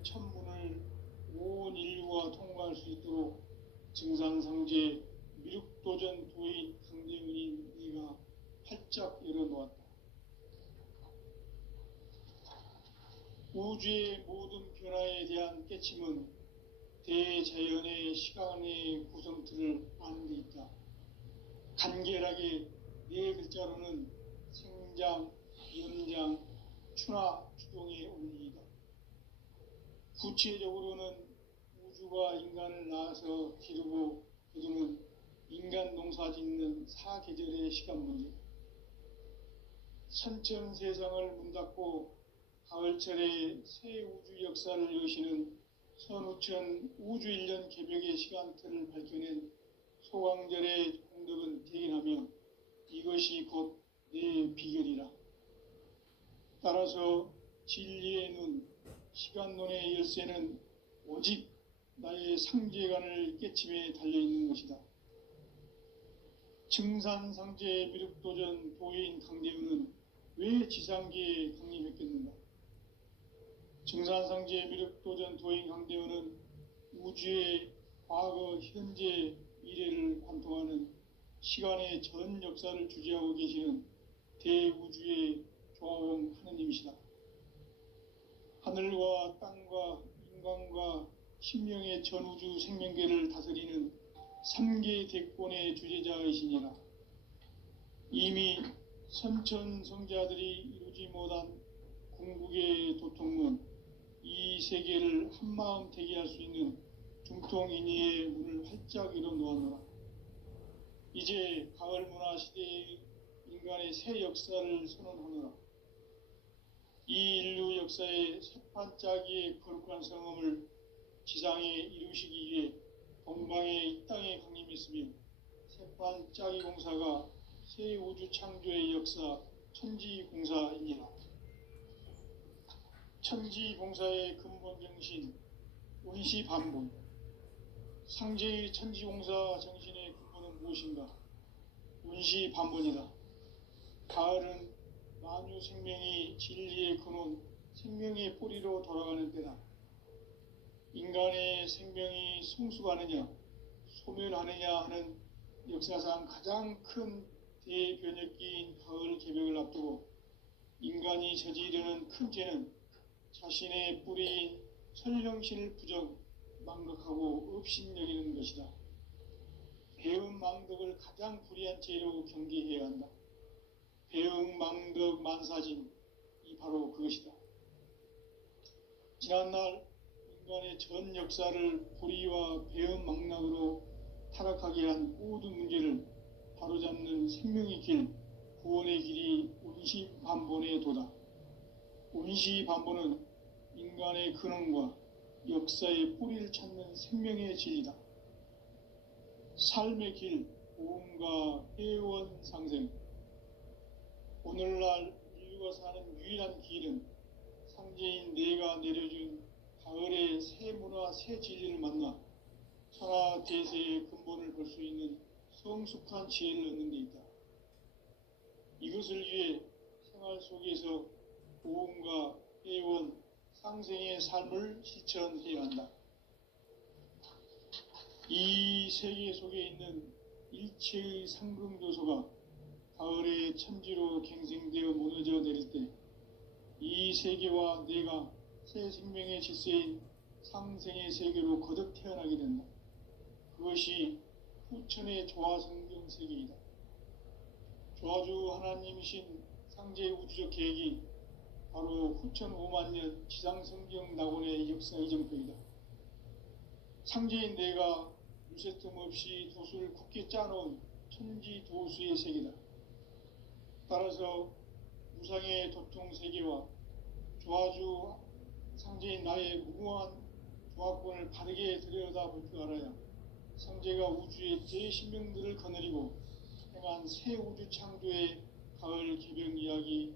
우주의 천문을 온 인류가 통과할 수 있도록 증산상제 미륵도전 도인 강대훈인 네가 활짝 열어놓았다. 우주의 모든 변화에 대한 깨침은 대자연의 시간의 구성틀을 아는 데 있다. 간결하게 네 글자로는 생장, 연장, 추나 추동의 원리이다. 구체적으로는 우주가 인간을 낳아서 기르고 거두는 인간 농사 짓는 사계절의 시간 문제, 선천 세상을 문 닫고 가을철에 새 우주 역사를 여시는 선우천 우주 1년 개벽의 시간틀을 밝혀낸 소강절의 공덕은 대견하며 이것이 곧 내 비결이라. 따라서 진리의 눈, 시간론의 열쇠는 오직 나의 상제관을 깨침에 달려있는 것이다. 증산상제 미륵도전 도인 강대훈은 왜 지상계에 강림했겠는가? 증산상제 미륵도전 도인 강대훈은 우주의 과거, 현재, 미래를 관통하는 시간의 전 역사를 주재하고 계시는 대우주의 조화원 하느님이시다. 하늘과 땅과 인간과 신명의 전우주 생명계를 다스리는 3계 대권의 주재자이시니라. 이미 선천성자들이 이루지 못한 궁극의 도통문, 이 세계를 한마음 대기할 수 있는 중통인의의 문을 활짝 열어놓았노라. 이제 가을 문화 시대의 인간의 새 역사를 선언하노라. 이 인류 역사의 새판짜기의 거룩한 성험을 지상에 이루시기 위해 동방의 이 땅에 강림했으며 새판짜기 공사가 새 우주 창조의 역사 천지공사이니라. 천지공사의 근본 정신 원시반본, 상제의 천지공사 정신의 근본은 무엇인가? 원시반본이다. 가을은 만유 생명이 진리의 근원, 생명의 뿌리로 돌아가는 때다. 인간의 생명이 성숙하느냐, 소멸하느냐 하는 역사상 가장 큰 대변혁기인 가을 개벽을 앞두고 인간이 저지르는 큰 죄는 자신의 뿌리인 설령신을 부정, 망각하고 업신여기는 것이다. 배은 망덕을 가장 불의한 죄로 경계해야 한다. 배응 망덕 만사짐이 바로 그것이다. 지난날 인간의 전 역사를 불의와 배응 망락으로 타락하게 한 모든 문제를 바로잡는 생명의 길, 구원의 길이 원시반본의 도다. 원시반본은 인간의 근원과 역사의 뿌리를 찾는 생명의 진리다. 삶의 길, 보험과 회원 상생. 오늘날 인류가 사는 유일한 길은 상제인 내가 내려준 가을의 새 문화, 새 진리를 만나 천하 대세의 근본을 볼 수 있는 성숙한 지혜를 얻는 데 있다. 이것을 위해 생활 속에서 보험과 회원, 상생의 삶을 실천해야 한다. 이 세계 속에 있는 일체의 상금교소가 가을의 천지로 갱생되어 무너져 내릴 때 이 세계와 내가 새 생명의 질서인 상생의 세계로 거듭 태어나게 된다. 그것이 후천의 조화성경 세계이다. 조화주 하나님이신 상제의 우주적 계획이 바로 후천 5만년 지상성경 낙원의 역사 이정표이다. 상제인 내가 유세틈 없이 도수를 굳게 짜놓은 천지도수의 세계다. 따라서 무상의 도통 세계와 조화주 상제인 나의 무궁한 조화권을 바르게 들여다볼 줄 알아야 상제가 우주의 제 신명들을 거느리고 행한 새 우주 창조의 가을 개벽 이야기,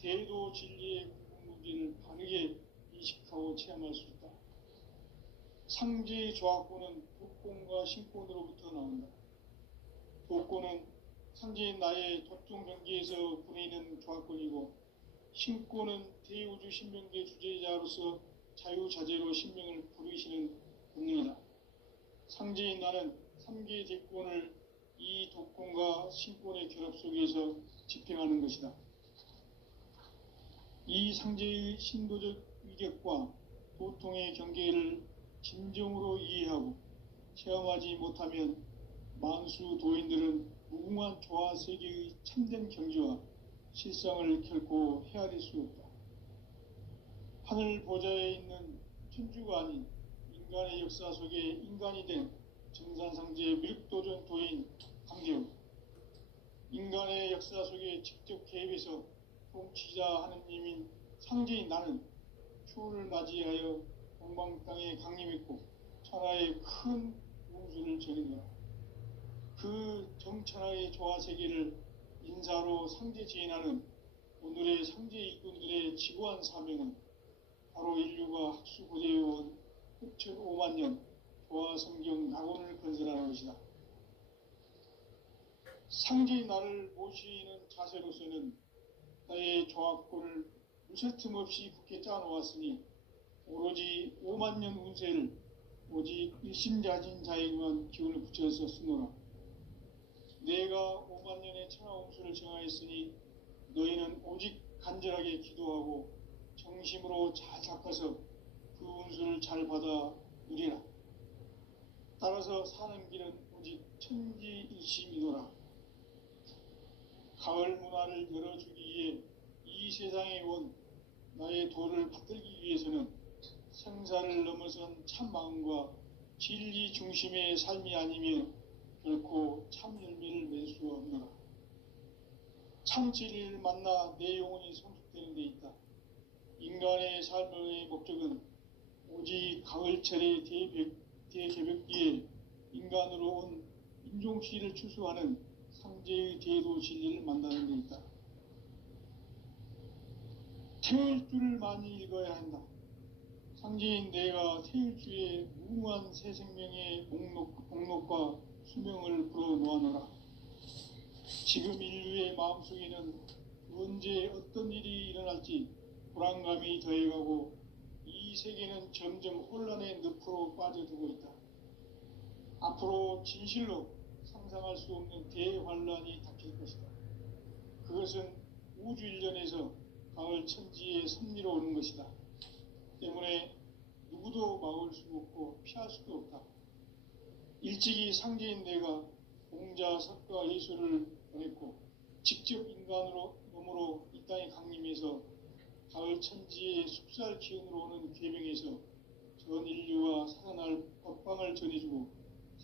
대도 진리의 궁극문제를 바르게 인식하고 체험할 수 있다. 상제의 조화권은 도권과 신권으로부터 나온다. 도권은 상제인 나의 도통 경계에서 부리는 조화권이고, 신권은 대우주 신명계 주제자로서 자유자재로 신명을 부르시는 본능이다. 상제인 나는 3계 대권을 이 독권과 신권의 결합 속에서 집행하는 것이다. 이 상제의 신도적 위력과 도통의 경계를 진정으로 이해하고 체험하지 못하면 만수 도인들은 무궁한 조화 세계의 참된 경지와 실상을 결코 헤아릴 수 없다. 하늘 보좌에 있는 천주가 아닌 인간의 역사 속에 인간이 된 정산상제의 미륵도전 도인 강대우, 인간의 역사 속에 직접 개입해서 통치자 하느님인 상제인 나는 추후를 맞이하여 동방 땅에 강림했고 천하의 큰 용수를 전했노라. 그 정천하의 조화 세계를 인사로 상제 지인하는 오늘의 상제 일꾼들의 지고한 사명은 바로 인류가 학수고대해온 흡천 5만 년 조화 성경 낙원을 건설하는 것이다. 상제의 나를 모시는 자세로서는 나의 조합권을 무쇠틈 없이 굳게 짜놓았으니 오로지 5만 년 운세를 오직 일심자진 자에게만 기운을 붙여서 쓰노라. 내가 5만 년의 천하운수를 정하였으니 너희는 오직 간절하게 기도하고 정심으로 잘 닦아서 그 운수를 잘 받아 누리라. 따라서 사는 길은 오직 천지일심이노라. 가을 문화를 열어주기 위해 이 세상에 온 나의 도를 받들기 위해서는 생사를 넘어선 참 마음과 진리 중심의 삶이 아니면 결코 참 열매를 맺을 수 없노라. 참 진리를 만나 내 영혼이 성숙되는 데 있다. 인간의 삶의 목적은 오직 가을철의 대개벽기에 인간으로 온 인종시를 추수하는 상제의 대도 진리를 만나는 데 있다. 태일주를 많이 읽어야 한다. 상제인 내가 태일주의 무궁한 새 생명의 목록과 수명을 불어놓아노라. 지금 인류의 마음속에는 언제 어떤 일이 일어날지 불안감이 더해가고 이 세계는 점점 혼란의 늪으로 빠져들고 있다. 앞으로 진실로 상상할 수 없는 대환란이 닥칠 것이다. 그것은 우주 일련에서 가을 천지의 섭리로 오는 것이다. 때문에 누구도 막을 수 없고 피할 수도 없다. 일찍이 상제인 내가 공자, 석가, 예수를 보냈고 직접 인간으로 몸으로 이 땅에 강림해서 가을 천지의 숲살 기운으로 오는 계명에서 전 인류와 살아날 법방을 전해주고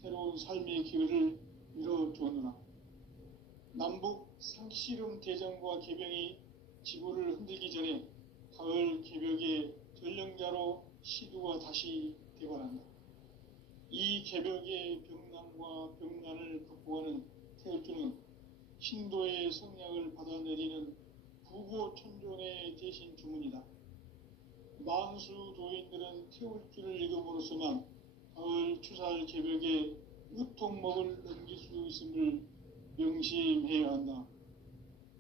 새로운 삶의 기회를 열어주었노라. 남북 상씨름 대전과 계병이 지구를 흔들기 전에 가을 개벽의 전령자로 시두가 다시 대발한다. 이 개벽의 병남과 병난을 극복하는 태울주는 신도의 성약을 받아내리는 부고천존의 대신 주문이다. 만수 도인들은 태울주를 읽음으로써만 가을 추살 개벽의 으통목을 넘길 수 있음을 명심해야 한다.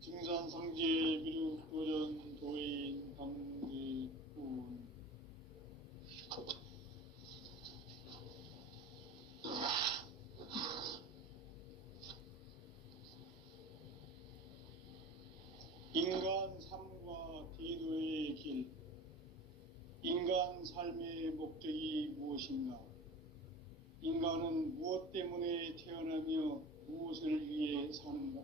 증산상제 미륵도전 도인 강대군. 인간 삶과 대도의 길. 인간 삶의 목적이 무엇인가? 인간은 무엇 때문에 태어나며 무엇을 위해 사는가?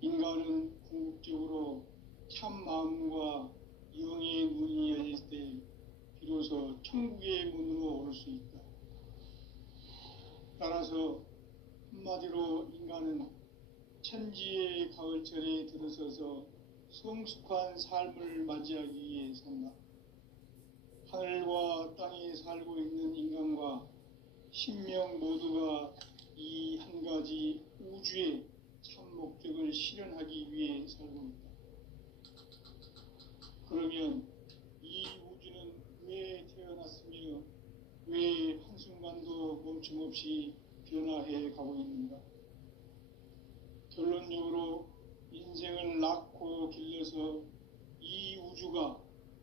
인간은 궁극적으로 참 마음과 영의 문이 열릴 때 비로소 천국의 문으로 오를 수 있다. 따라서 한마디로 인간은 천지의 가을철에 들어서서 성숙한 삶을 맞이하기 위해 산다. 하늘과 땅에 살고 있는 인간과 신명 모두가 이 한 가지 우주의 참 목적을 실현하기 위해 살고 있다. 그러면 이 우주는 왜 태어났으며 왜 한순간도 멈춤없이 변화해 가고 있는가? 결론적으로 인생을 낳고 길러서 이 우주가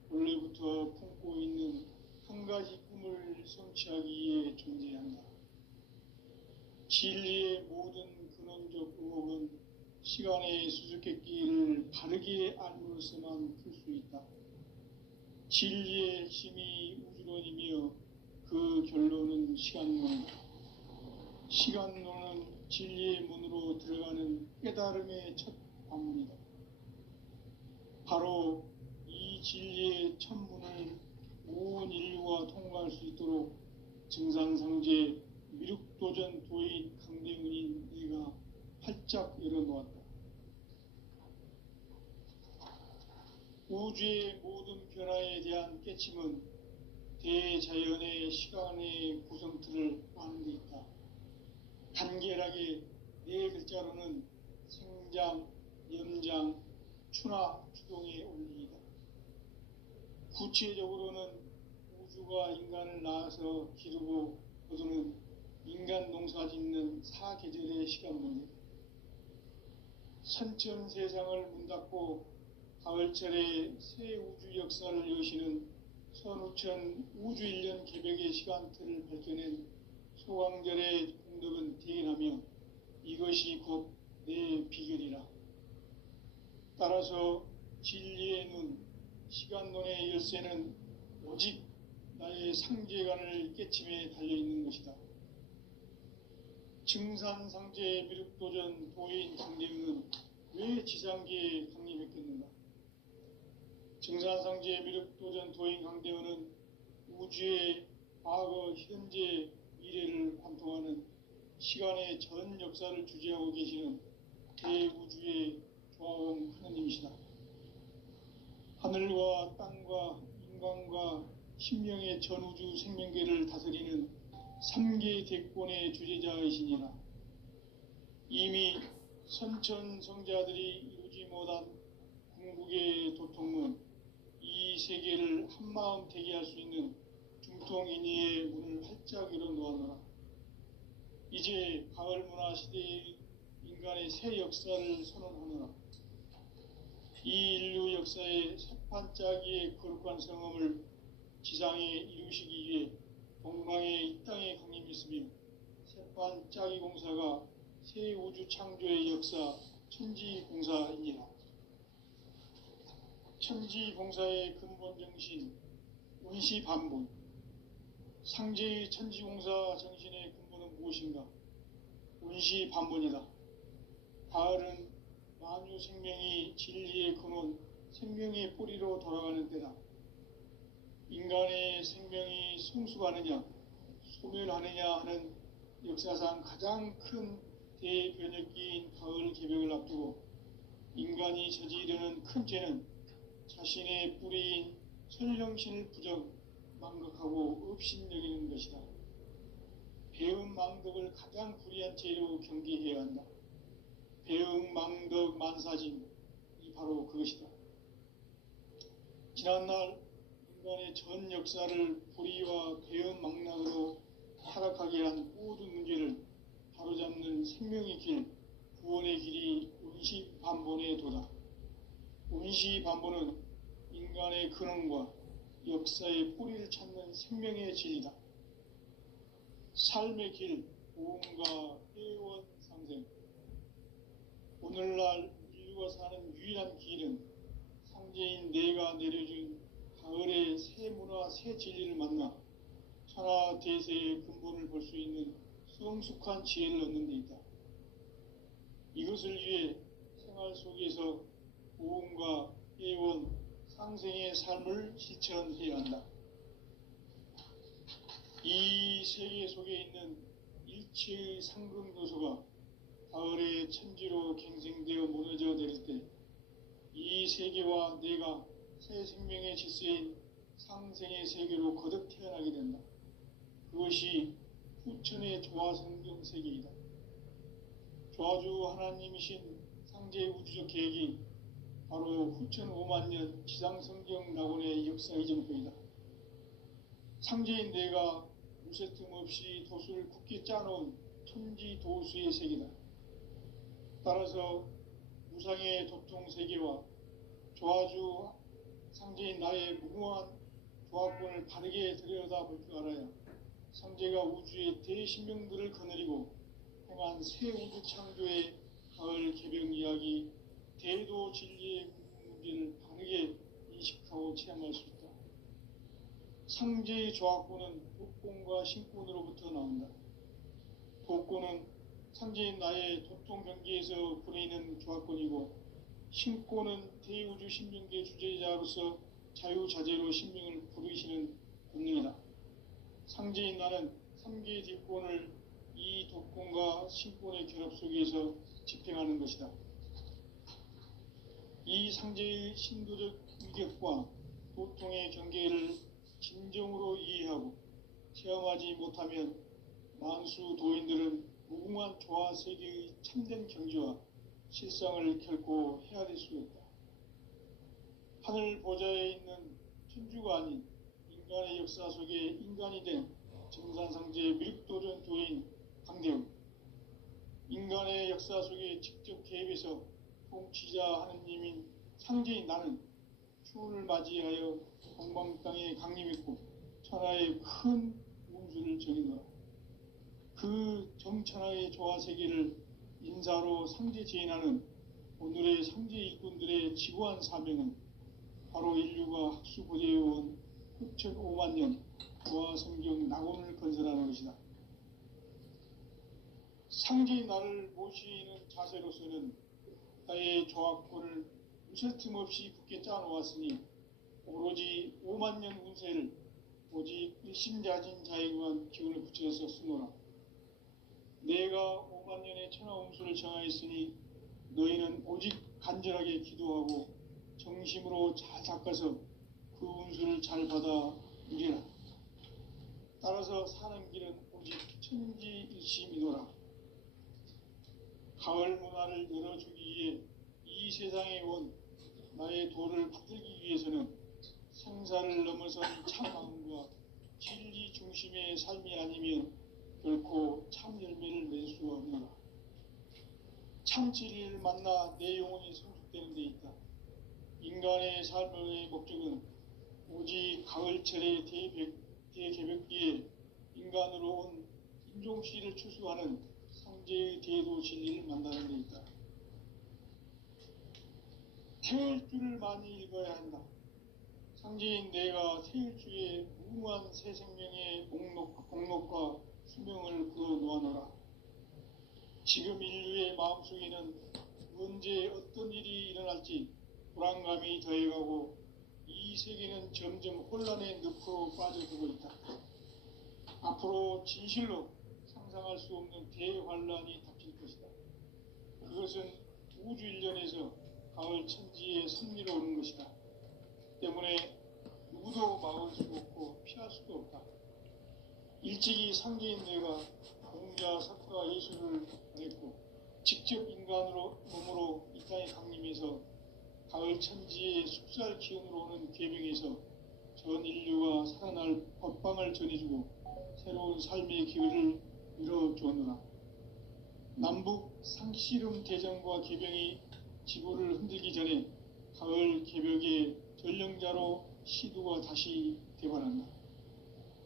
원래부터 품고 갖고 있는 한 가지 꿈을 성취하기 위해 존재한다. 진리의 모든 근원적 의혹은 시간의 수수께끼를 바르게 알므로서만 풀 수 있다. 진리의 핵심이 우주론이며 그 결론은 시간론이다. 시간론은 진리의 문으로 들어가는 깨달음의 첫 관문이다. 바로 이 진리의 첫 문을 온 인류가 통과할 수 있도록 증산상제 미륵도전 도인 강대훈인 내가 활짝 열어놓았다. 우주의 모든 변화에 대한 깨침은 대자연의 시간의 구성틀을 아는 데 있다. 간결하게 네 글자로는 생장, 연장, 추나 추동의 원리이다. 구체적으로는 우주가 인간을 낳아서 기르고 거두는 인간 농사 짓는 사계절의 시간론이다. 선천 세상을 문 닫고 가을철에 새 우주 역사를 여시는 선우천 우주일년 개벽의 시간틀을 밝혀낸 소강절의 공덕은 대견하며 이것이 곧 내 비결이라. 따라서 진리의 눈, 시간론의 열쇠는 오직 나의 상제관을 깨침에 달려있는 것이다. 증산상제 미륵도전 도인 강대훈은 왜 지상계에 강림했겠는가? 증산상제 미륵도전 도인 강대훈은 우주의 과거, 현재, 미래를 관통하는 시간의 전 역사를 주재하고 계시는 대우주의 조화원 하느님이시다. 하늘과 땅과 인간과 신명의 전우주 생명계를 다스리는 3계 대권의 주재자이시니라. 이미 선천성자들이 이루지 못한 궁극의 도통문, 이 세계를 한마음 되게 할 수 있는 중통인의의 문을 활짝 열어놓았노라. 이제 가을 문화 시대의 인간의 새 역사를 선언하노라. 이 인류 역사의 새판짜기의 거룩한 성험을 지상에 이루시기 위해 동방의 이 땅에 강림했으며 새판짜기 공사가 새 우주 창조의 역사 천지공사이니라. 천지공사의 근본 정신 운시반본. 상제의 천지공사 정신의 근본은 무엇인가? 운시반본이다. 가을은 만유 생명이 진리의 근원, 생명의 뿌리로 돌아가는 때다. 인간의 생명이 성숙하느냐, 소멸하느냐 하는 역사상 가장 큰 대변혁기인 가을 개벽을 앞두고 인간이 저지르는 큰 죄는 자신의 뿌리인 설령신을 부정, 망각하고 업신여기는 것이다. 배움 망덕을 가장 불의한 죄로 경계해야 한다. 배움 망덕 만사짐이 바로 그것이다. 지난날 인간의 전 역사를 불의와 배움 망락으로 타락하게 한 모든 문제를 바로잡는 생명의 길, 구원의 길이 운시반본의 도다. 운시반본은 인간의 근원과 역사의 뿌리를 찾는 생명의 진리다. 삶의 길, 보험과 회원 상생. 오늘날 인류가 사는 유일한 길은 상제인 내가 내려준 가을의 새 문화, 새 진리를 만나 천하 대세의 근본을 볼 수 있는 성숙한 지혜를 얻는 데 있다. 이것을 위해 생활 속에서 보험과 회원, 상생의 삶을 실천해야 한다. 이 세계 속에 있는 일체의 상금도서가 가을의 천지로 갱생되어 무너져 내릴 때 이 세계와 내가 새 생명의 질서인 상생의 세계로 거듭 태어나게 된다. 그것이 후천의 조화성경 세계이다. 조화주 하나님이신 상제 우주적 계획이 바로 후천 5만년 지상성경 낙원의 역사 이정표이다. 상제인 내가 무쇠틈 없이 도수를 굳게 짜놓은 천지도수의 세계다. 따라서 무상의 도통 세계와 조화주 상제인 나의 무궁한 조합권을 바르게 들여다볼 줄 알아야 성제가 우주의 대신명들을 거느리고 행한 새 우주 창조의 가을 개병 이야기, 대도 진리의 문제를 바르게 인식하고 체험할 수 있다. 상제의 조합권은 독권과 신권으로부터 나온다. 독권은 상제인 나의 도통 경계에서 부리는 조합권이고, 신권은 대우주 신명계 주제자로서 자유자재로 신명을 부르시는 본능이다. 상제인 나는 삼계의 뒷권을 이 독권과 신권의 결합 속에서 집행하는 것이다. 이 상제의 신도적 위격과 도통의 경계를 진정으로 이해하고 체험하지 못하면 만수 도인들은 무궁한 조화 세계의 참된 경지와 실상을 결코 헤아릴 수 없다. 하늘 보좌에 있는 천주가 아닌 인간의 역사 속에 인간이 된 정산상제의 밀도전 도인 강대웅, 인간의 역사 속에 직접 개입해서 통치자 하느님인 상제인 나는 추운을 맞이하여 동방 땅에 강림했고 천하의 큰 운수를 정의노라. 그 정천하의 조화 세계를 인사로 상제 제인하는 오늘의 상제 일꾼들의 지구한 사명은 바로 인류가 학수고대해온 6,500만 년 조화 성경 낙원을 건설하는 것이다. 상제인 나를 모시는 자세로서는 나의 조합권을 무쇠 틈 없이 굳게 짜놓았으니 오로지 5만 년 운세를 오직 일심자진 자에게만 기운을 붙여서 쓰노라. 내가 5만 년의 천하 운수를 정하였으니 너희는 오직 간절하게 기도하고 정심으로 잘 닦아서 그 운수를 잘 받아 누리라. 따라서 사는 길은 오직 천지일심이노라. 가을 문화를 열어주기 위해 이 세상에 온 나의 도를 붙들기 위해서는 생사를 넘어선 참마음과 진리 중심의 삶이 아니면 결코 참 열매를 낼 수 없노라. 참 진리를 만나 내 영혼이 성숙되는 데 있다. 인간의 삶의 목적은 오직 가을철의 대개벽기에 인간으로 온 인종씨를 추수하는 상제의 대도 진리를 만나는 데 있다. 태울 줄을 많이 읽어야 한다. 상제인 내가 태울 주의 무궁한 새 생명의 목록과 수명을 그어 놓아노라. 지금 인류의 마음속에는 언제 어떤 일이 일어날지 불안감이 더해가고 이 세계는 점점 혼란의 늪으로 빠져들고 있다. 앞으로 진실로 상상할 수 없는 대환란이 닥칠 것이다. 그것은 우주 일련에서 가을 천지의 섭리로 오는 것이다. 때문에 누구도 막을 수 없고 피할 수도 없다. 일찍이 상제인 내가 공자, 석가, 예수를 보냈고 직접 인간으로 몸으로 이 땅에 강림해서 가을 천지의 숲살 기운으로 오는 계명에서 전 인류가 살아날 법방을 전해주고 새로운 삶의 기회를 열어주었노라. 남북 상씨름 대전과 계병이 지구를 흔들기 전에 가을 개벽의 전령자로 시두가 다시 개발한다.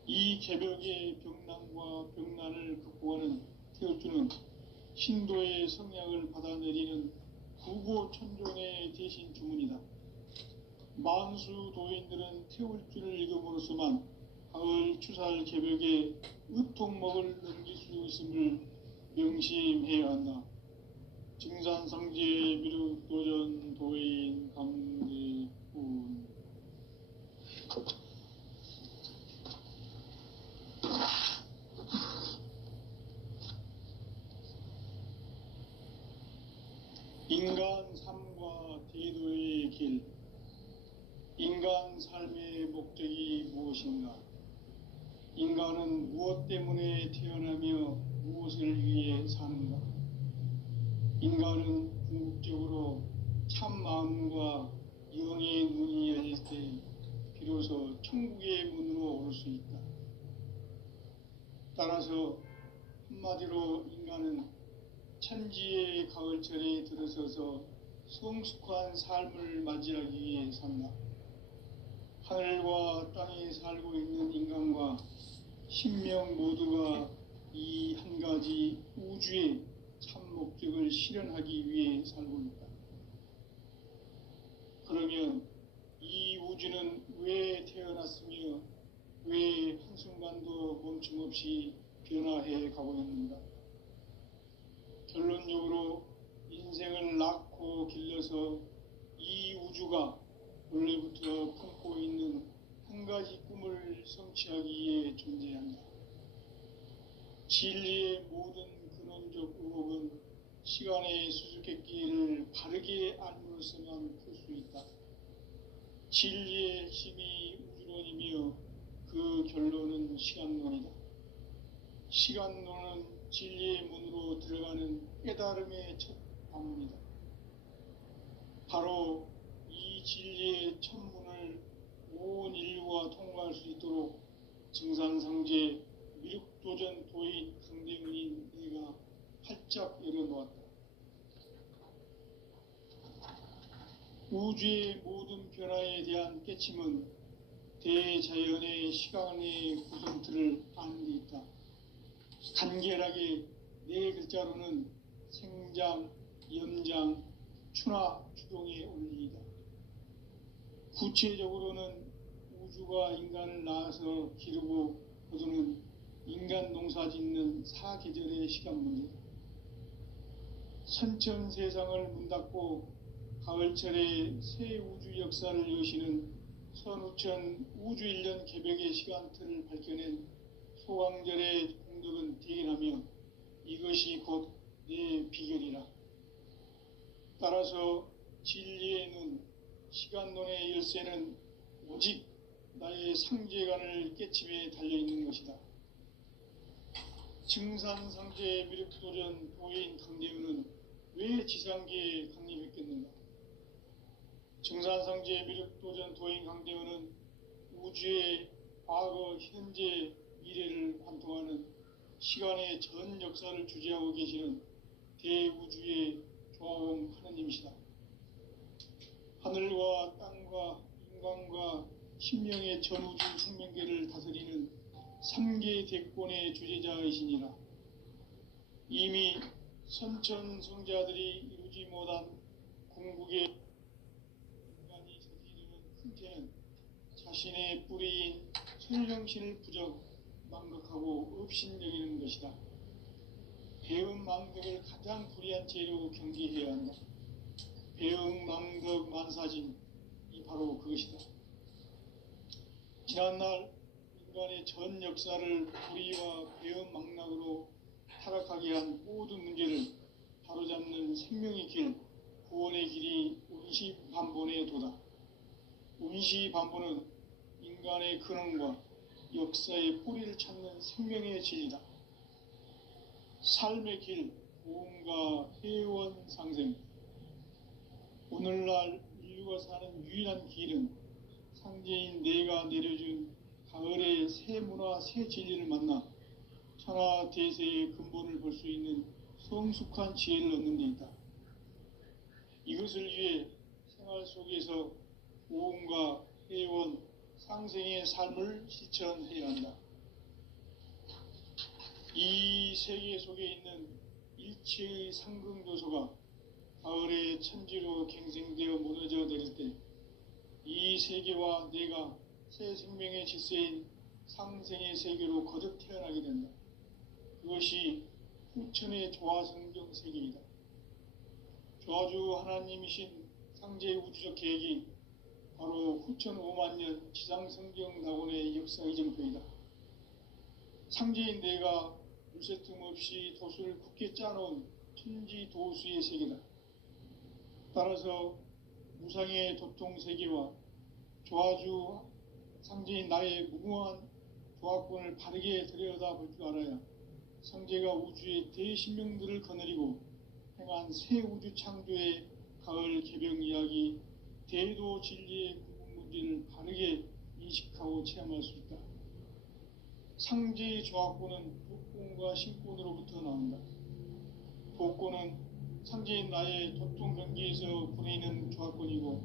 이 개벽의 병난과 병난을 극복하는 태울주는 신도의 성향을 받아내리는 구고천종의 대신 주문이다. 만수 도인들은 태울주를 읽음으로써만 가을 추살 개벽의 의통목을 넘길 수 있음을 명심해야 한다. 증산상제의 미륵도전 도인 강대훈. 인간 삶과 대도의 길. 인간 삶의 목적이 무엇인가? 인간은 무엇 때문에 태어나며 무엇을 위해 사는가? 인간은 궁극적으로 참 마음과 영의 문이 열릴 때 비로소 천국의 문으로 오를 수 있다. 따라서 한마디로 인간은 천지의 가을철에 들어서서 성숙한 삶을 맞이하기 위해 산다. 하늘과 땅에 살고 있는 인간과 신명 모두가 이 한 가지 우주의 참 목적을 실현하기 위해 살고 있다. 그러면 이 우주는 왜 태어났으며 왜 한순간도 멈춤 없이 변화해 가고 있는가? 결론적으로 인생을 낳고 길러서 이 우주가 원래부터 품고 있는 한 가지 꿈을 성취하기 위해 존재한다. 진리의 모든 근원적 의혹은 시간의 수수께끼를 바르게 알므로서만 풀 수 있다. 진리의 핵심이 우주론이며 그 결론은 시간론이다. 시간론은 진리의 문으로 들어가는 깨달음의 첫 방문이다. 바로 이 진리의 첫 문을 온 인류가 통과할 수 있도록 증산상제 미륵도전 도인 강대문인 내가 활짝 열어놓았다. 우주의 모든 변화에 대한 깨침은 대자연의 시간의 구성틀을 아는 데 있다. 간결하게 네 글자로는 생장, 연장, 추나 추동의 원리이다. 구체적으로는 우주가 인간을 낳아서 기르고 거두는 인간 농사 짓는 사계절의 시간 문제다. 선천 세상을 문 닫고 가을철에 새 우주 역사를 여시는 선우천 우주 1년 개벽의 시간틀을 밝혀낸 소강절의 공덕은 대견하며 이것이 곧 내 비결이라. 따라서 진리의 눈, 시간론의 열쇠는 오직 나의 상제관을 깨침에 달려있는 것이다. 증산상제 미륵도전 도인 강대우는 왜 지상계에 강림했겠는가? 증산상제 미륵도전 도인 강대우는 우주의 과거, 현재, 미래를 관통하는 시간의 전 역사를 주재하고 계시는 대우주의 조화원 하느님이시다. 하늘과 땅과 인간과 신명의 전우주 생명계를 다스리는 3계 대권의 주재자이시니라. 이미 선천성자들이 이루지 못한 궁극의 인간이 저지르는 큰 죄는 자신의 뿌리인 천령신을 부정 망각하고 업신여기는 것이다. 배음 망덕을 가장 불의한 죄로 경계해야 한다. 배음 망덕 만사진이 바로 그것이다. 지난날 인간의 전 역사를 불의와 배음 망락으로 타락하게 한 모든 문제를 바로잡는 생명의 길, 구원의 길이 운시반본의 도다. 운시반본은 인간의 근원과 역사의 뿌리를 찾는 생명의 진리다. 삶의 길, 고음과 회원 상생. 오늘날 인류가 사는 유일한 길은 상제인 내가 내려준 가을의 새 문화, 새 진리를 만나 천하 대세의 근본을 볼 수 있는 성숙한 지혜를 얻는 데 있다. 이것을 위해 생활 속에서 고음과 회원, 상생의 삶을 실천해야 한다. 이 세계 속에 있는 일체의 상승조소가 가을의 천지로 갱생되어 무너져 내릴 때 이 세계와 내가 새 생명의 질서인 상생의 세계로 거듭 태어나게 된다. 그것이 후천의 조화성경 세계이다. 조화주 하나님이신 상제의 우주적 계획이 바로 후천 5만년 지상성경 낙원의 역사 이정표이다. 상제인 내가 물새 틈 없이 도수를 굳게 짜놓은 천지 도수의 세계다. 따라서 무상의 도통세계와 조화주 상제인 나의 무궁한 조화권을 바르게 들여다볼 줄 알아야 상제가 우주의 대신명들을 거느리고 행한 새 우주 창조의 가을 개병 이야기, 대도 진리의 구분 문제를 바르게 인식하고 체험할 수 있다. 상제의 조화권은 도권과 신권으로부터 나온다. 도권은 상제인 나의 도통 경계에서 보내는 조화권이고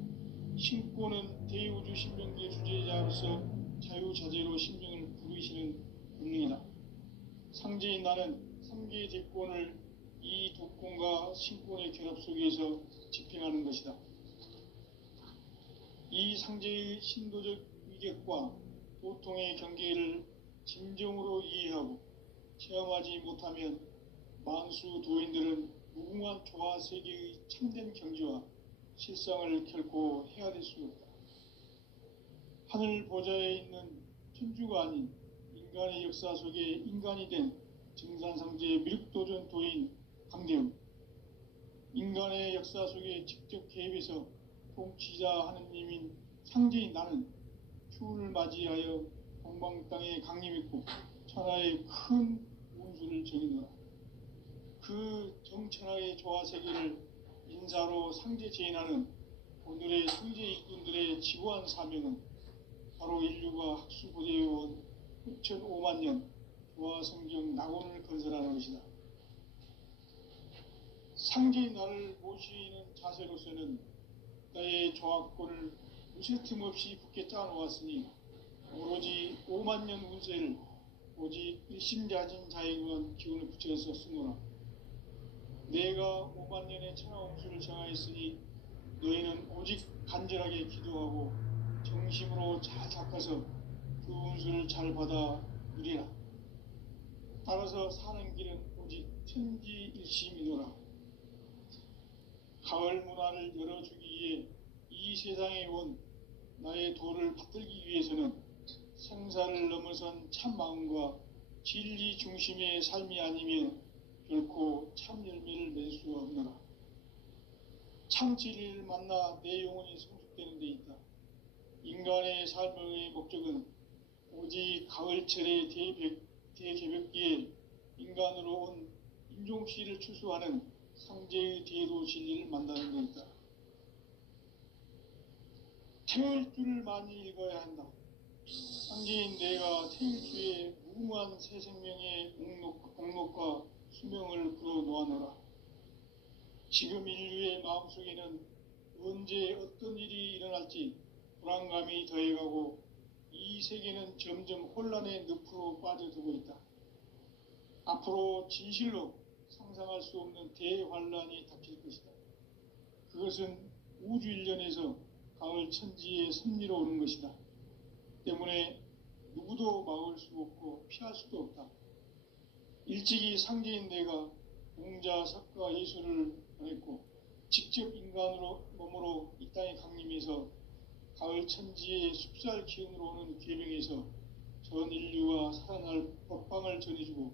신고는 대우주 신명기의 주제자로서 자유자재로 신명을 부르시는 본능이다. 상제인 나는 상계의 대권을 이 독권과 신권의 결합 속에서 집행하는 것이다. 이 상제의 신도적 위격과 도통의 경계를 진정으로 이해하고 체험하지 못하면 만수 도인들은 무궁한 조화 세계의 참된 경지와 실상을 결코 헤아릴 수 없다. 하늘 보좌에 있는 천주가 아닌 인간의 역사 속에 인간이 된 증산상제의 미륵도전 도인 강대훈, 인간의 역사 속에 직접 개입해서 통치자 하느님인 상제인 나는 추운을 맞이하여 동방 땅에 강림했고 천하의 큰 운수를 정의노라. 그 정천하의 조화세계를 인사로 상제 제인하는 오늘의 상제 일꾼들의 지고한 사명은 바로 인류가 학수고대해온 6,500만 년 조화성경 낙원을 건설하는 것이다. 상제인 나를 모시는 자세로서는 나의 조합권을 무쇠틈 없이 굳게 짜놓았으니 오로지 5만 년 운세를 오직 일심자진 자에게만 기운을 붙여서 쓰노라. 내가 5만 년의 천하홍수를 정하였으니 너희는 오직 간절하게 기도하고 정심으로 잘 닦아서 그 운수를 잘 받아 누리라. 따라서 사는 길은 오직 천지일심이노라. 가을 문화를 열어주기 위해 이 세상에 온 나의 도를 받들기 위해서는 생사를 넘어선 참 마음과 진리 중심의 삶이 아니면 결코 참 열매를 맺을 수가 없노라. 참 진리를 만나 내 영혼이 성숙되는 데 있다. 인간의 삶의 목적은 오직 가을철의 대개벽기에 인간으로 온 인종씨를 추수하는 상제의 대도 진리를 만나는 데 있다. 태일주를 많이 읽어야 한다. 상제인 내가 태일주의 무궁한 새 생명의 공록과 수명을 불어놓아노라. 지금 인류의 마음속에는 언제 어떤 일이 일어날지 불안감이 더해가고 이 세계는 점점 혼란의 늪으로 빠져들고 있다. 앞으로 진실로 상상할 수 없는 대환란이 닥칠 것이다. 그것은 우주 일련에서 가을 천지의 섭리로 오는 것이다. 때문에 누구도 막을 수 없고 피할 수도 없다. 일찍이 상제인 내가 공자, 석가, 예수를 보냈고 직접 인간으로 몸으로 이 땅에 강림해서 가을 천지의 숲살 기운으로 오는 계명에서 전 인류가 살아날 법방을 전해주고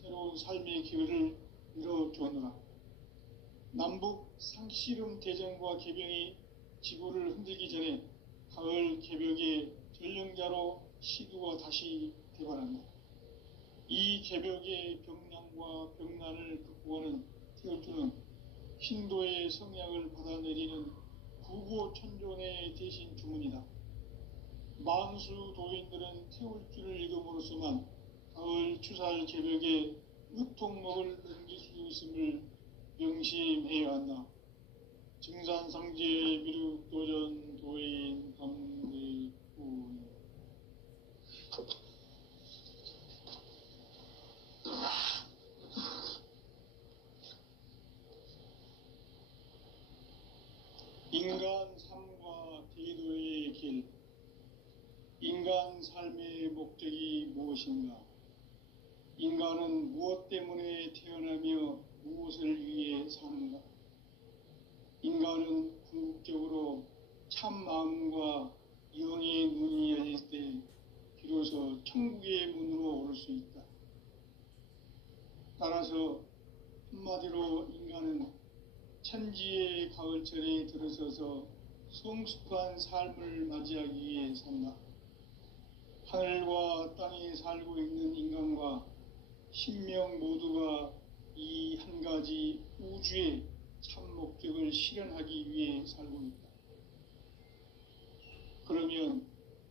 새로운 삶의 기회를 열어주었노라. 남북 상씨름 대전과 개병이 지구를 흔들기 전에 가을 개벽의 전령자로 시두가 다시 대발한다. 이 개벽의 병량과 병난을 극복하는 태울주는 신도의 성약을 받아내리는 구고천존의 대신 주문이다. 만수 도인들은 태울주를 읽음으로써만 가을 추살 개벽의 의통목을 넘길 수 있음을 명심해야 한다. 증산상제 미륵도전 도인 감대구. 인간 삶과 대도의 길. 인간 삶의 목적이 무엇인가? 인간은 무엇 때문에 태어나며 무엇을 위해 사는가? 인간은 궁극적으로 참 마음과 영의 눈이 열릴 때 비로소 천국의 문으로 오를 수 있다. 따라서 한마디로 인간은 천지의 가을철에 들어서서 성숙한 삶을 맞이하기 위해 산다. 하늘과 땅에 살고 있는 인간과 신명 모두가 이 한 가지 우주의 참 목적을 실현하기 위해 살고 있다. 그러면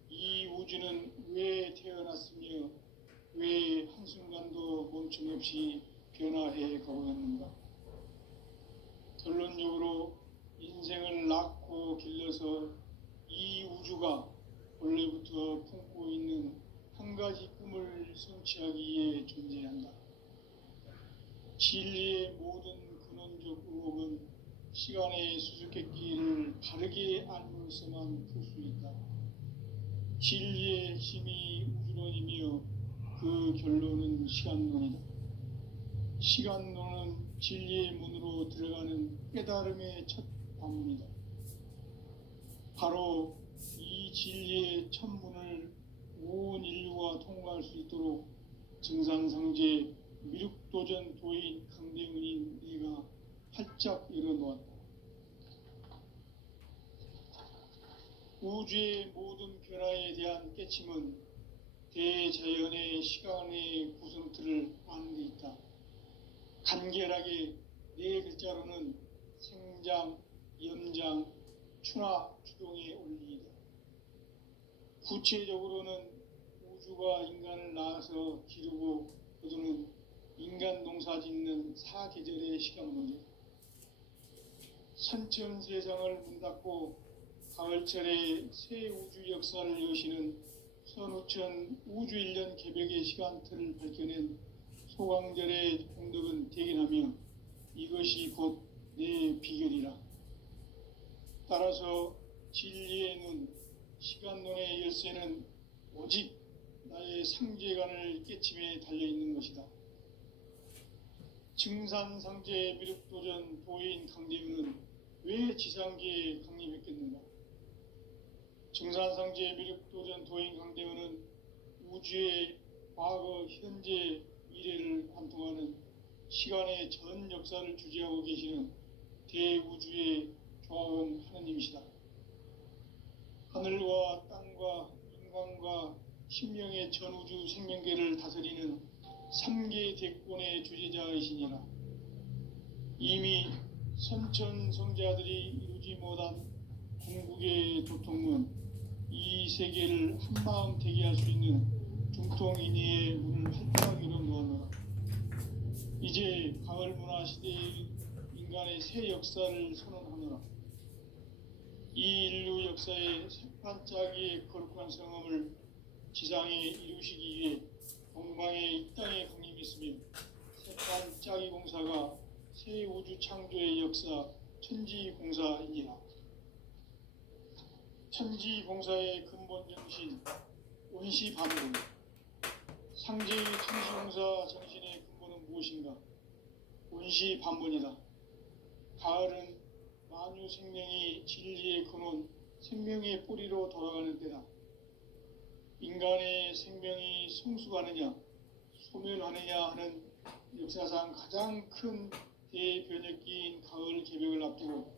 이 우주는 왜 태어났으며 왜 한순간도 멈춤없이 변화해 가고 있는가? 결론적으로 인생을 낳고 길러서 원래부터 품고 있는 한 가지 꿈을 성취하기 위해 존재한다. 진리의 모든 근원적 의혹은 시간의 수수께끼를 바르게 알므로서만 풀 수 있다. 진리의 힘이 우주론이며 그 결론은 시간론이다. 시간론은 진리의 문으로 들어가는 깨달음의 첫 관문이다. 바로 이 진리의 첫 문을 온 인류가 통과할 수 있도록 증산상제 미륵도전 도인 강대은인 네가 활짝 열어놓았다. 우주의 모든 변화에 대한 깨침은 대자연의 시간의 구성틀을 아는 데 있다. 간결하게 네 글자로는 생장, 연장, 추나 추동의 원리이다. 구체적으로는 우주가 인간을 낳아서 기르고 거두는 인간 농사 짓는 사계절의 시간 문제다. 선천 세상을 문 닫고 가을철에 새 우주 역사를 여시는 선우천 우주 1년 개벽의 시간틀을 밝혀낸 소강절의 공덕은 대견하며 이것이 곧 내 비결이라. 따라서 진리의 눈, 시간론의 열쇠는 오직 나의 상제관을 깨침에 달려있는 것이다. 증산상제 미륵도전 도인 강대윤은 왜 지상계에 강림했겠는가? 증산상제 미륵도전 도인 강대윤은 우주의 과거, 현재, 미래를 관통하는 시간의 전 역사를 주재하고 계시는 대우주의 조화원 하느님이시다. 하늘과 땅과 인간과 신명의 전우주 생명계를 다스리는 3계 대권의 주제자이시니라. 이미 선천성자들이 이루지 못한 궁극의 도통문, 이 세계를 한마음 되게 할 수 있는 중통인의의 문을 활짝 열어놓았노라. 이제 가을 문화 시대의 인간의 새 역사를 선언하노라. 이 인류 역사의 새판짜기의 거룩한 성험을 지상에 이루시기 위해 동방의 이 땅에 강림했으며 새판짜기 공사가 새 우주 창조의 역사 천지공사이니라. 천지공사의 근본 정신 원시반분, 상제의 천지공사 정신의 근본은 무엇인가? 원시반분이다. 가을은 만유 생명이 진리의 근원, 생명의 뿌리로 돌아가는 때다. 인간의 생명이 성숙하느냐, 소멸하느냐 하는 역사상 가장 큰 대변혁기인 가을 개벽을 앞두고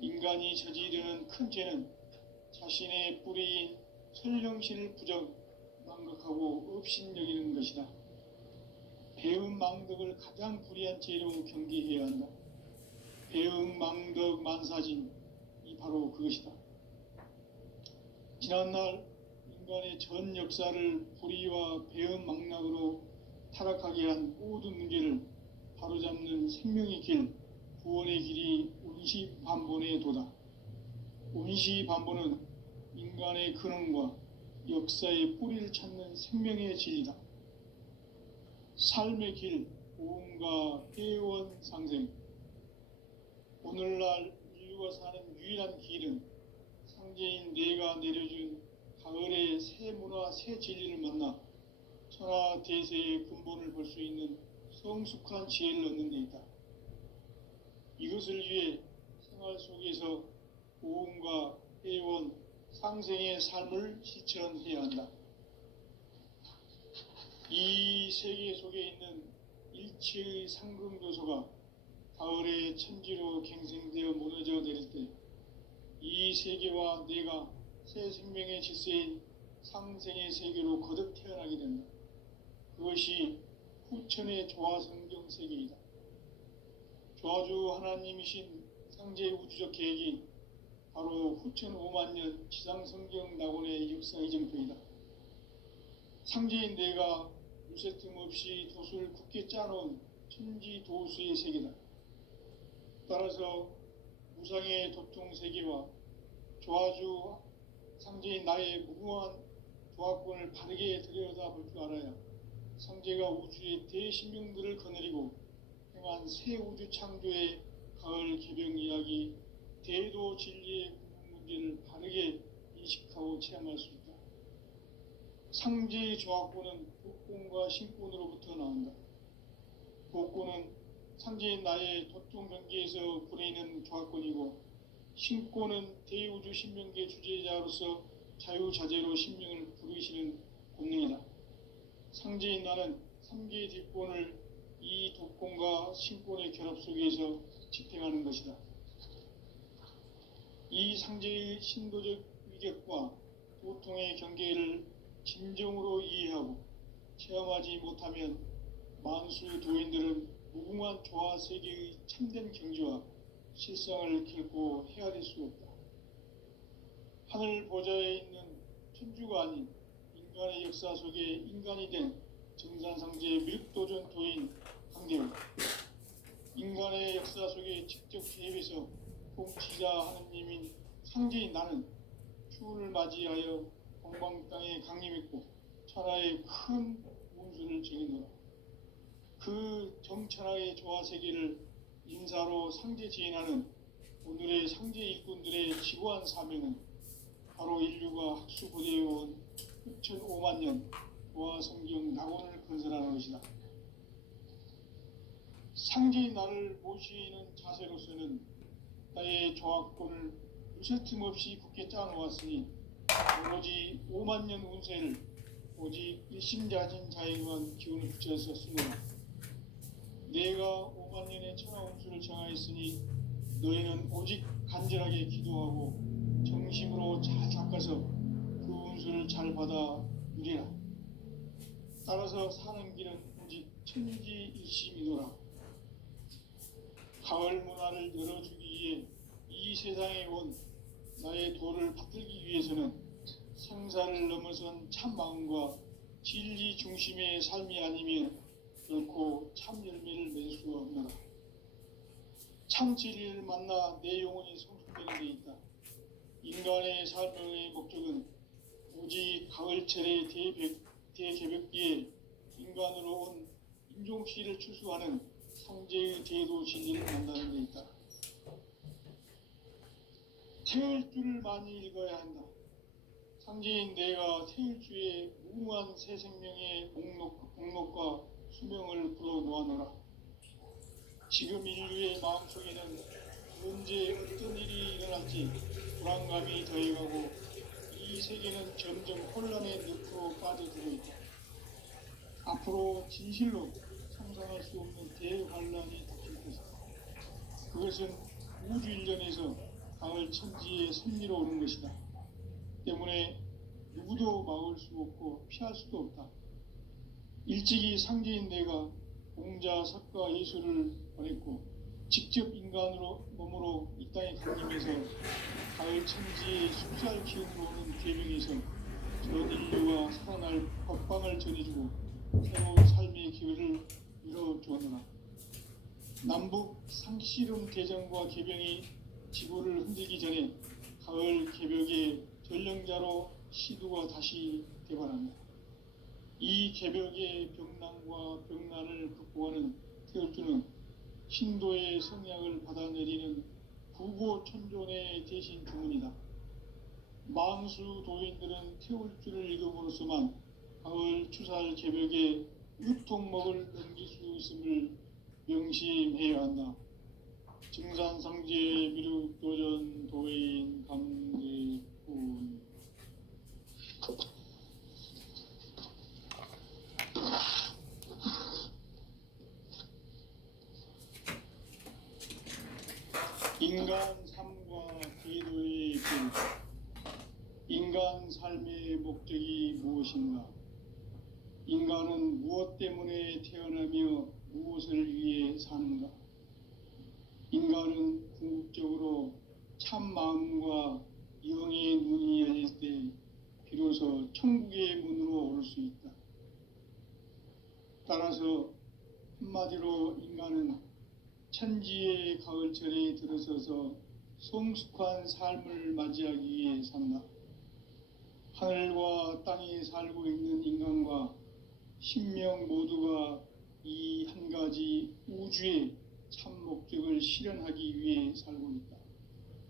인간이 저지르는 큰 죄는 자신의 뿌리인 설령신을 부정, 망각하고 업신여기는 것이다. 배음 망덕을 가장 불의한 죄로 경계해야 한다. 배음 망덕 만사진이 바로 그것이다. 지난날 인간의 전 역사를 불의와 배음 망락으로 타락하게 한 모든 문제를 바로잡는 생명의 길, 구원의 길이 온시반본의 도다. 온시반본은 인간의 근원과 역사의 뿌리를 찾는 생명의 진리다. 삶의 길, 오음과 회원 상생. 오늘날 인류가 사는 유일한 길은 상제인 내가 내려준 가을의 새 문화, 새 진리를 만나 천하 대세의 근본을 볼 수 있는 성숙한 지혜를 얻는 데 있다. 이것을 위해 생활 속에서 오음과 회원, 상생의 삶을 실천해야 한다. 이 세계 속에 있는 일체의 상금교소가 가을의 천지로 갱생되어 무너져 내릴 때 이 세계와 내가 새 생명의 질서인 상생의 세계로 거듭 태어나게 된다. 그것이 후천의 조화성경 세계이다. 조화주 하나님이신 상제의 우주적 계획이 바로 후천 5만년 지상성경 낙원의 역사 이정표이다. 상제인 내가 유세 틈 없이 도수를 굳게 짜놓은 천지도수의 세계다. 따라서 무상의 도통 세계와 조화주 상제인 나의 무궁한 조합권을 바르게 들여다볼 줄 알아야 상제가 우주의 대신명들을 거느리고 행한 새 우주 창조의 가을 개병 이야기, 대도 진리의 구분 문제를 바르게 인식하고 체험할 수 있다. 상제의 조합권은 복권과 신권으로부터 나온다. 복권은 상제인 나의 도통 경계에서 부리는 조합권이고, 신권은 대우주 신명계 주제자로서 자유자재로 신명을 부르시는 본능이다. 상제인 나는 3개의 뒷권을 이 독권과 신권의 결합 속에서 집행하는 것이다. 이 상제의 신도적 위격과 도통의 경계를 진정으로 이해하고 체험하지 못하면 만수 도인들은 무궁한 조화 세계의 참된 경지와 실상을 결코 헤아릴 수 없다. 하늘 보좌에 있는 천주가 아닌 인간의 역사 속에 인간이 된 정산상제 밀도전 도인 강대우, 인간의 역사 속에 직접 개입해서 통치자 하느님인 상제인 나는 추운을 맞이하여 동방 땅에 강림했고 천하의 큰 운수를 정해놓아 그 정천하의 조화세계를 인사로 상제 지인하는 오늘의 상제 일꾼들의 지고한 사명은 바로 인류가 학수고대해온 6,500만 년 조화성경 낙원을 건설하는 것이다. 상제인 나를 모시는 자세로서는 나의 조합권을 무쇠틈 없이 굳게 짜놓았으니 오로지 5만 년 운세를 오직 일심자진 자에만 기운을 붙여서 쓰노라. 내가 5만 년의 천하 운수를 정하였으니 너희는 오직 간절하게 기도하고 정심으로 잘 닦아서 그 운수를 잘 받아 누리라. 따라서 사는 길은 오직 천지일심이노라. 가을 문화를 열어주기 위해 이 세상에 온 나의 도를 받들기 위해서는 생사를 넘어선 참 마음과 진리 중심의 삶이 아니면 결코 참 열매를 맺을 수 없노라. 참 진리를 만나 내 영혼이 성숙되는 데 있다. 인간의 삶의 목적은 오직 가을철의 대개벽기에 인간으로 온 인종씨를 추수하는 상제의 대도 진리를 만나는 데 있다. 태을 줄을 많이 읽어야 한다. 상제인 내가 태일주의 무궁한 새 생명의 목록과 수명을 불어놓아노라. 지금 인류의 마음속에는 언제 어떤 일이 일어날지 불안감이 더해가고 이 세계는 점점 혼란의 늪으로 빠져들어 있다. 앞으로 진실로 상상할 수 없는 대환란이 닥칠 것이다. 그것은 우주 일련에서 가을 천지의 섭리로 오는 것이다. 때문에 누구도 막을 수 없고 피할 수도 없다. 일찍이 상제인 내가 공자, 석가, 예수를 보냈고 직접 인간으로 몸으로 이 땅에 강림해서 가을 천지의 숲살 기운으로 오는 괴명에서 전 인류가 살아날 법방을 전해주고 새로운 삶의 기회를 이뤄주었노라. 남북 상씨름 대전과 개병이 지구를 흔들기 전에 가을 개벽의 전령자로 시두가 다시 개발한다. 이 개벽의 병난과 병난을 극복하는 태울주는 신도의 성향을 받아내리는 구고천존의 대신 주문이다. 만수 도인들은 태울주를 읽음으로써만 가을 추살 개벽의 유통목을 넘길 수 있음을 명심해야 한다. 증산상제 미륵도전 도인 강대훈. 인간 삶과 제도의 길. 인간 삶의 목적이 무엇인가? 인간은 무엇 때문에 태어나며 무엇을 위해 사는가? 인간은 궁극적으로 참 마음과 영의 눈이 열릴 때 비로소 천국의 문으로 오를 수 있다. 따라서 한마디로 인간은 천지의 가을철에 들어서서 성숙한 삶을 맞이하기 위해 산다. 하늘과 땅에 살고 있는 인간과 신명 모두가 이 한 가지 우주의 참 목적을 실현하기 위해 살고 있다.